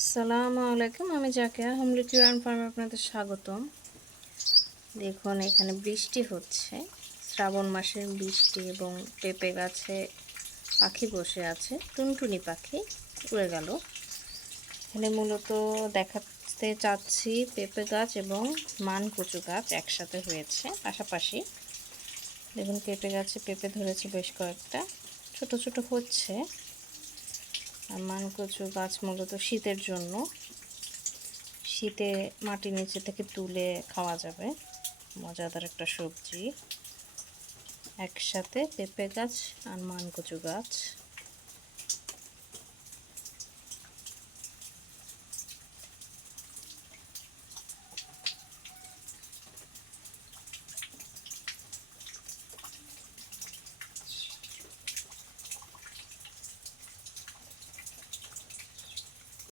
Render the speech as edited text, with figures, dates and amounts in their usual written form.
আসসালামু আলাইকুম। আমি জাকিয়া হোমলি কিউয়ান ফার্মে আপনাদের স্বাগতম। দেখুন এখানে বৃষ্টি হচ্ছে, শ্রাবণ মাসের বৃষ্টি এবং পেঁপে গাছে পাখি বসে আছে, টুনটুনি পাখি উড়ে গেল। এখানে মূলত দেখাতে চাচ্ছি পেঁপে গাছ এবং মানকচু গাছ একসাথে হয়েছে পাশাপাশি। দেখুন পেঁপে গাছে পেঁপে ধরেছে বেশ কয়েকটা, ছোট ছোট হচ্ছে। আর মানকচু গাছ মূলত শীতের জন্য, শীতে মাটির নিচে থেকে তুলে খাওয়া যাবে, মজাদার একটা সবজি। একসাথে পেঁপে গাছ আর মানকচু গাছ।